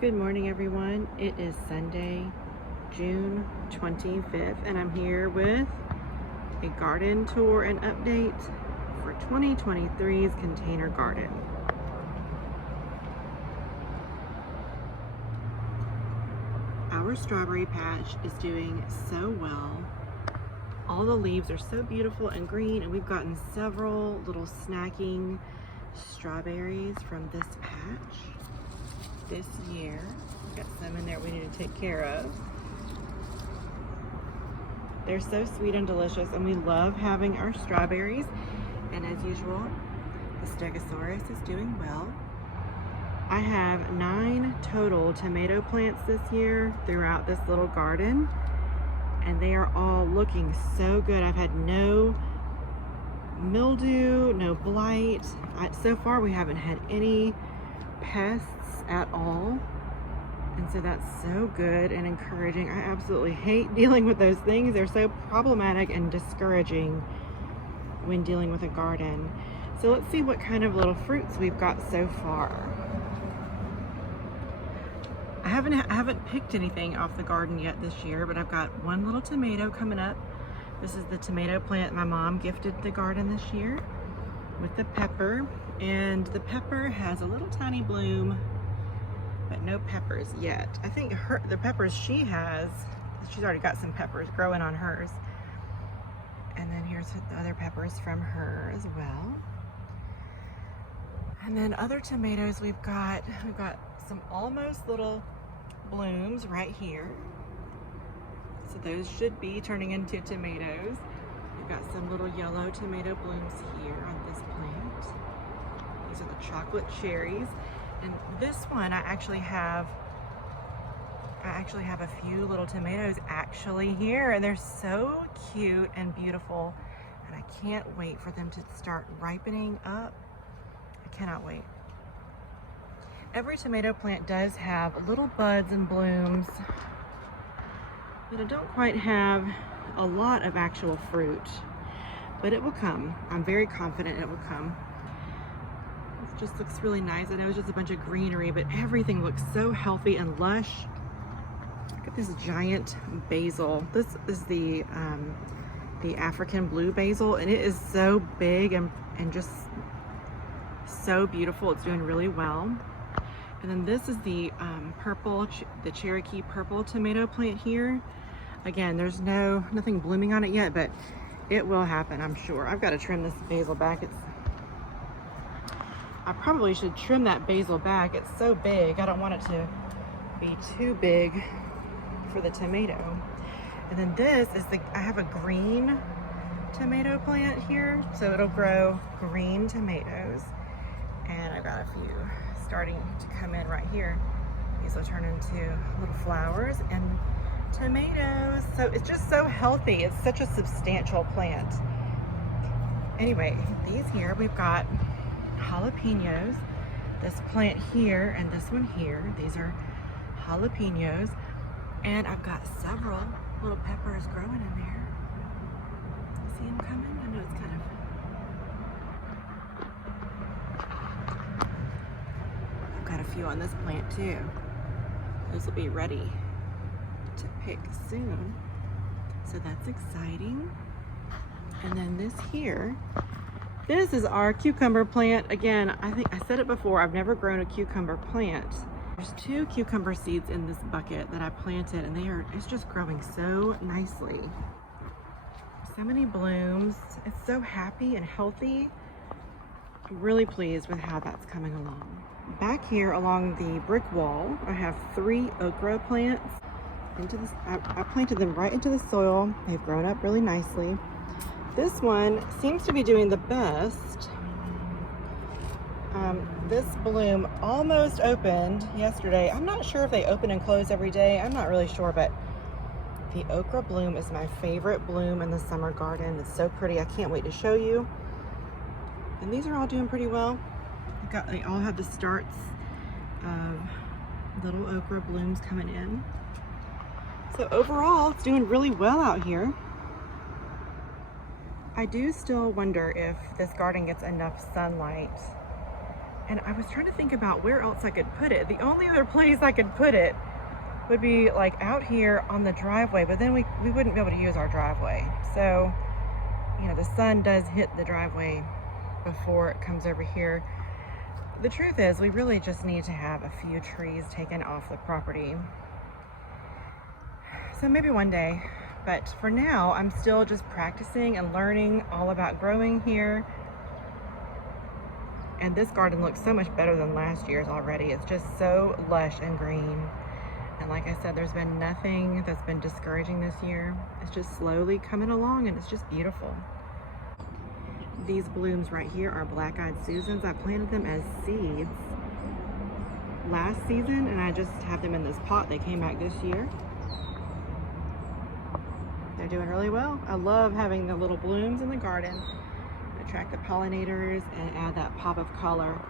Good morning, everyone. It is Sunday, June 25th, and I'm here with a garden tour and update for 2023's container garden. Our strawberry patch is doing so well. All the leaves are so beautiful and green, and we've gotten several little snacking strawberries from this patch this year. We've got some in there we need to take care of. They're so sweet and delicious, and we love having our strawberries. And as usual, the Stegosaurus is doing well. I have 9 total tomato plants this year throughout this little garden, and they are all looking so good. I've had no mildew, no blight. So far we haven't had any pests at all, and so that's so good and encouraging. I absolutely hate dealing with those things. They're so problematic and discouraging when dealing with a garden. So let's see what kind of little fruits we've got so far. I haven't picked anything off the garden yet this year, but I've got one little tomato coming up. This is the tomato plant my mom gifted the garden this year with the pepper, and the pepper has a little tiny bloom, but no peppers yet. I think the peppers she's already got some peppers growing on hers. And then here's the other peppers from her as well. And then other tomatoes we've got some almost little blooms right here. So those should be turning into tomatoes. We've got some little yellow tomato blooms here on this plant. These are the chocolate cherries. And this one I actually have a few little tomatoes actually here, and they're so cute and beautiful, and I can't wait for them to start ripening up. I cannot wait. Every tomato plant does have little buds and blooms, but I don't quite have a lot of actual fruit, but it will come. I'm very confident it will come. It just looks really nice. I know it's just a bunch of greenery, but everything looks so healthy and lush. Look at this giant basil. This is the African blue basil, and it is so big and just so beautiful. It's doing really well. And then this is the the Cherokee purple tomato plant here. Again, there's nothing blooming on it yet, but it will happen, I'm sure. I've got to trim this basil back. I probably should trim that basil back. It's so big. I don't want it to be too big for the tomato. And then this is I have a green tomato plant here, so it'll grow green tomatoes. And I've got a few starting to come in right here. These will turn into little flowers and tomatoes. So it's just so healthy. It's such a substantial plant. Anyway, these here, we've got jalapenos. This plant here and this one here, these are jalapenos. And I've got several little peppers growing in there. See them coming? I know it's kind of... I've got a few on this plant too. Those will be ready to pick soon. So that's exciting. And then this here, this is our cucumber plant. Again, I think I said it before, I've never grown a cucumber plant. There's 2 cucumber seeds in this bucket that I planted, and it's just growing so nicely. So many blooms. It's so happy and healthy. I'm really pleased with how that's coming along. Back here along the brick wall, I have 3 okra plants. I planted them right into the soil. They've grown up really nicely. This one seems to be doing the best. This bloom almost opened yesterday. I'm not sure if they open and close every day. I'm not really sure, but the okra bloom is my favorite bloom in the summer garden. It's so pretty. I can't wait to show you. And these are all doing pretty well. They all have the starts of little okra blooms coming in. So overall, it's doing really well out here. I do still wonder if this garden gets enough sunlight. And I was trying to think about where else I could put it. The only other place I could put it would be like out here on the driveway, but then we wouldn't be able to use our driveway. So, you know, the sun does hit the driveway before it comes over here. The truth is, we really just need to have a few trees taken off the property. So maybe one day, but for now, I'm still just practicing and learning all about growing here. And this garden looks so much better than last year's already. It's just so lush and green. And like I said, there's been nothing that's been discouraging this year. It's just slowly coming along and it's just beautiful. These blooms right here are Black-Eyed Susans. I planted them as seeds last season and I just have them in this pot. They came back this year. They're doing really well. I love having the little blooms in the garden. Attract the pollinators and add that pop of color.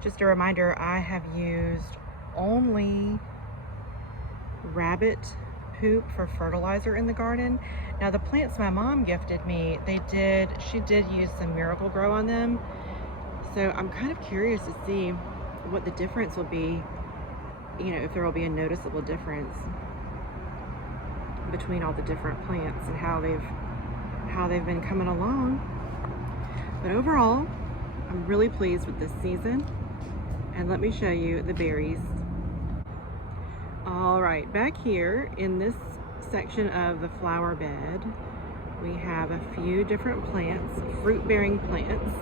Just a reminder, I have used only rabbit poop for fertilizer in the garden. Now the plants my mom gifted me, she did use some Miracle-Gro on them. So I'm kind of curious to see what the difference will be, you know, if there will be a noticeable difference between all the different plants and how they've been coming along. But overall, I'm really pleased with this season. And let me show you the berries. All right, back here in this section of the flower bed, we have a few different plants, fruit-bearing plants.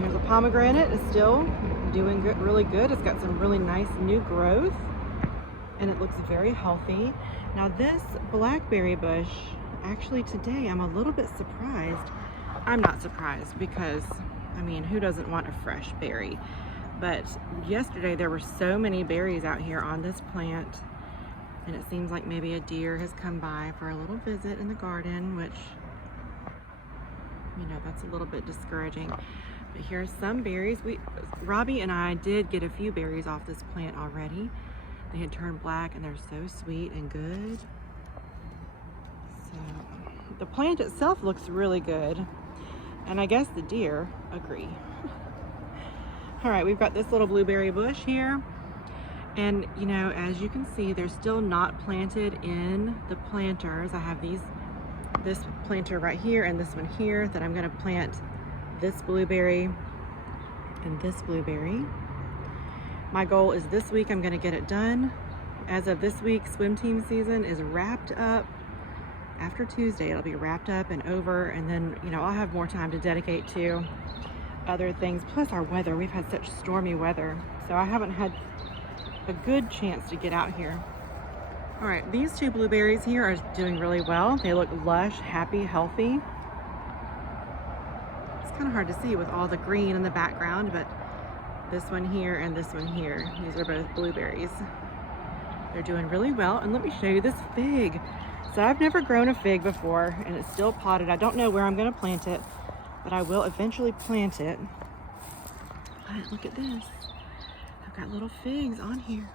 Here's a pomegranate. It's still doing good, really good. It's got some really nice new growth and it looks very healthy. Now this blackberry bush, actually today I'm a little bit surprised. I'm not surprised because, I mean, who doesn't want a fresh berry? But yesterday there were so many berries out here on this plant and it seems like maybe a deer has come by for a little visit in the garden, which, you know, that's a little bit discouraging. But here's some berries. Robbie and I did get a few berries off this plant already. They had turned black and they're so sweet and good. So the plant itself looks really good. And I guess the deer agree. All right, we've got this little blueberry bush here. And you know, as you can see, they're still not planted in the planters. I have this planter right here and this one here that I'm gonna plant this blueberry and this blueberry. My goal is this week I'm gonna get it done. As of this week, swim team season is wrapped up. After Tuesday, it'll be wrapped up and over, and then, you know, I'll have more time to dedicate to other things. Plus our weather, we've had such stormy weather, so I haven't had a good chance to get out here. All right, these two blueberries here are doing really well. They look lush, happy, healthy. It's kind of hard to see with all the green in the background, but this one here and this one here, these are both blueberries. They're doing really well. And let me show you this fig. So I've never grown a fig before and it's still potted. I don't know where I'm gonna plant it, but I will eventually plant it. But look at this. I've got little figs on here.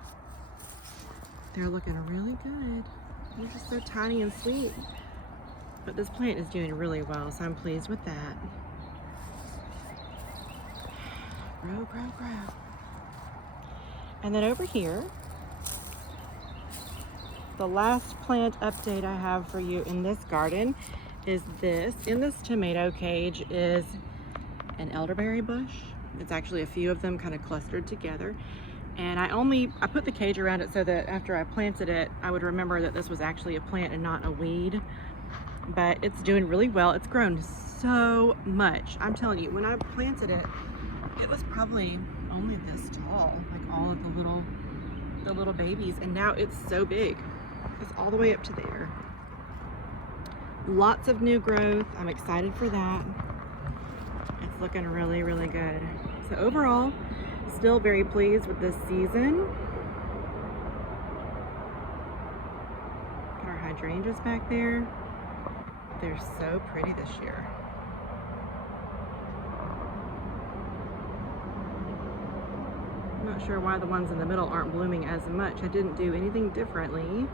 They're looking really good. They're just so tiny and sweet. But this plant is doing really well, so I'm pleased with that. Grow, grow, grow. And then over here, the last plant update I have for you in this garden is this. In this tomato cage is an elderberry bush. It's actually a few of them kind of clustered together. And I put the cage around it so that after I planted it, I would remember that this was actually a plant and not a weed. But it's doing really well. It's grown so much. I'm telling you, when I planted it, it was probably only this tall, like all of the little babies, and now it's so big. It's all the way up to there. Lots of new growth. I'm excited for that. It's looking really, really good. So overall, still very pleased with this season. Got our hydrangeas back there. They're so pretty this year. I'm not sure why the ones in the middle aren't blooming as much. I didn't do anything differently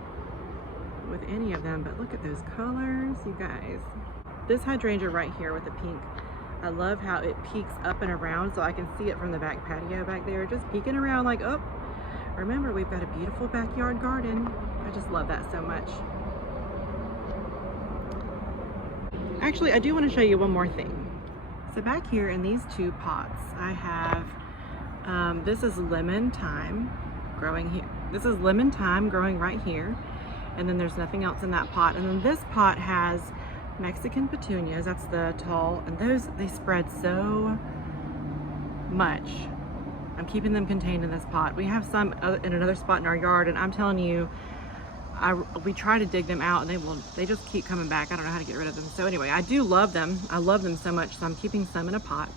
with any of them, but look at those colors, you guys. this hydrangea right here with the pink, I love how it peeks up and around, so I can see it from the back patio back there, just peeking around like, oh, remember, we've got a beautiful backyard garden. I just love that so much. Actually, I do want to show you one more thing. So back here in these two pots, I have, this is lemon thyme growing here. This is lemon thyme growing right here. And then there's nothing else in that pot. And then this pot has Mexican petunias. That's the tall, and those, they spread so much. I'm keeping them contained in this pot. We have some in another spot in our yard, and I'm telling you, we try to dig them out and they just keep coming back. I don't know how to get rid of them. So anyway, I do love them. I love them so much, so I'm keeping some in a pot.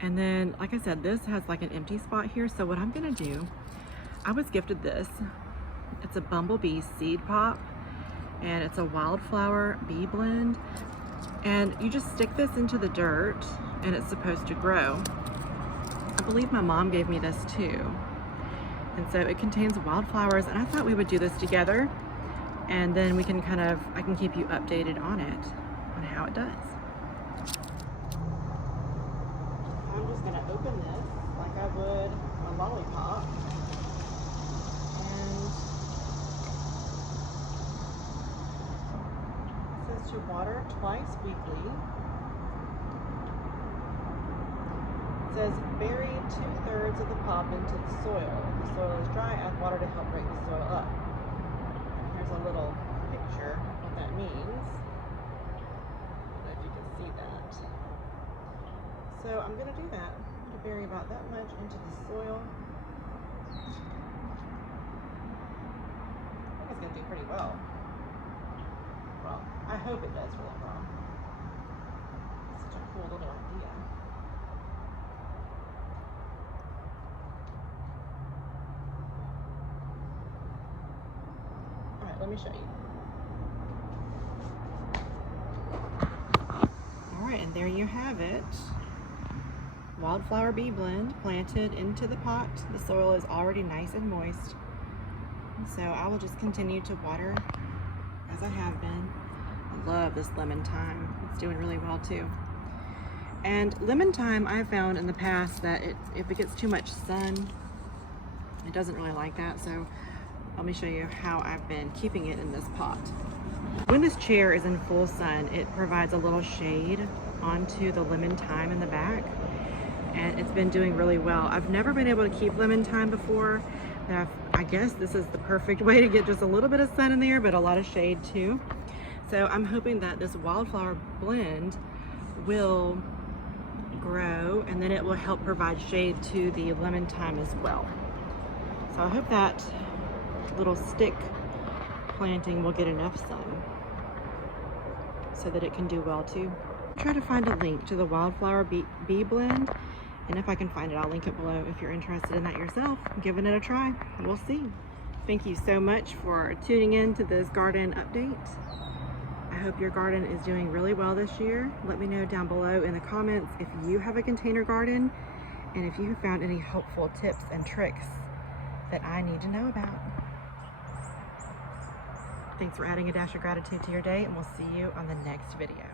And then, like I said, this has like an empty spot here. So what I'm gonna do, I was gifted this. It's a bumblebee seed pop, and it's a wildflower bee blend. And you just stick this into the dirt and it's supposed to grow. I believe my mom gave me this too. And so it contains wildflowers, and I thought we would do this together, and then we can kind of, I can keep you updated on it, on how it does. I'm just gonna open this like I would a lollipop. And it says to water twice weekly. It says bury 2/3 of the pop into the soil. If the soil is dry, add water to help break the soil up. Here's a little picture of what that means. I don't know if you can see that. So I'm going to do that. I'm going to bury about that much into the soil. I think it's going to do pretty well. Well, I hope it does really well. It's such a cool little idea. Let me show you. All right, and there you have it. Wildflower bee blend planted into the pot. The soil is already nice and moist. So I will just continue to water as I have been. I love this lemon thyme. It's doing really well too. And lemon thyme, I've found in the past that if it gets too much sun, it doesn't really like that. So let me show you how I've been keeping it in this pot. When this chair is in full sun, it provides a little shade onto the lemon thyme in the back, and it's been doing really well. I've never been able to keep lemon thyme before, but I guess this is the perfect way to get just a little bit of sun in there, but a lot of shade too. So I'm hoping that this wildflower blend will grow, and then it will help provide shade to the lemon thyme as well. So I hope that little stick planting will get enough sun so that it can do well too. Try to find a link to the wildflower bee blend, and if I can find it, I'll link it below if you're interested in that yourself. Giving it a try. We'll see. Thank you so much for tuning in to this garden update. I hope your garden is doing really well this year. Let me know down below in the comments if you have a container garden and if you have found any helpful tips and tricks that I need to know about. Thanks for adding a dash of gratitude to your day, and we'll see you on the next video.